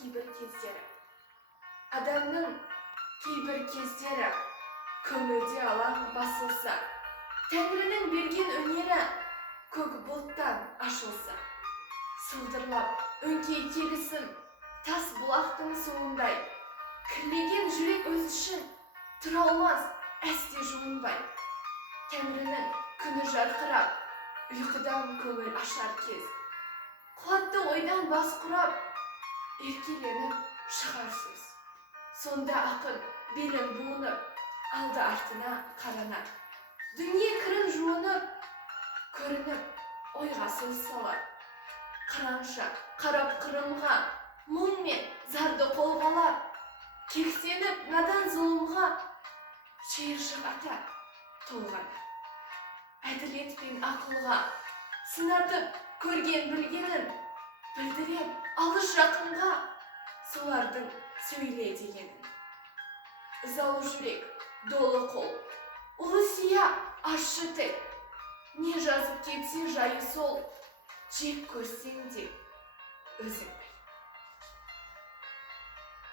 кейбір кездері. Адамның кейбір кездері көңілде алаң басылса, Тәңірінің берген өнері көк бұлттан ашылса, сылдырлап өңкей келісім тас бұлақтың суындай, кірлеген жүрек өз үшін тұра алмас әсте жуынбай. Тәңірінің күні жарқырап, ұйқыдан көңіл ашар кез, қуатты ойдан бас құрап, еркеленіп шығар сөз. Сонда ақын белін буынып, алды артына қаранар. Дүние кірін жуынып, көрініп, ойға сөз салар. Қаранша қарап қырымға, мұң мен зарды қолғалар. Кексеніп надан зұлымға, шиыршық ата толғанар. Әділет пен ақылға сынатып көрген білгенін, білдірем алыс жақынға солардың сөйле дегенін. Ызалы жүрек, долы қол, ұлы сия ащы тіл, не жазып кетсе жайы сол, жек көрсең де өзің біл.